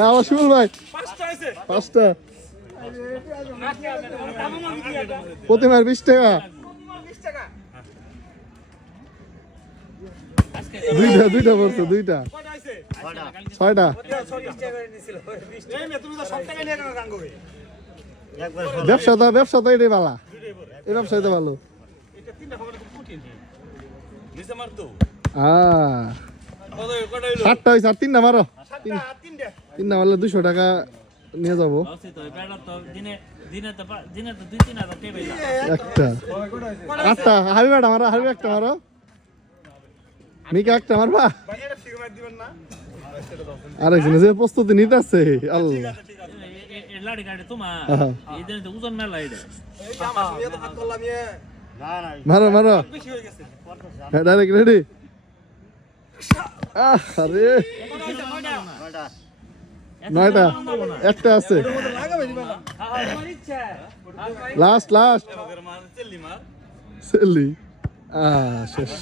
আমার শিমুল ভাই পাঁচটা প্রতিমার 20 টাকা দুইটা পড়ছে দুইটা 6টা ব্যবসা তো এটাই ভালো এই ব্যবসায় তো ভালো সাতটা হয়েছে আর 3টা মারো 3টা মারলে 200 টাকা নিয়ে যাবো একটা 8টা হাবিবাটা মারো হাবিব একটা মারো মিকা একটা মারবা আরেকজন যে প্রস্তুতি নিতে আছে আল্লাহ মারো মারো ডাইরেক্ট রেডি আরে 9টা একটা আছে লাস্ট সেলি শেষ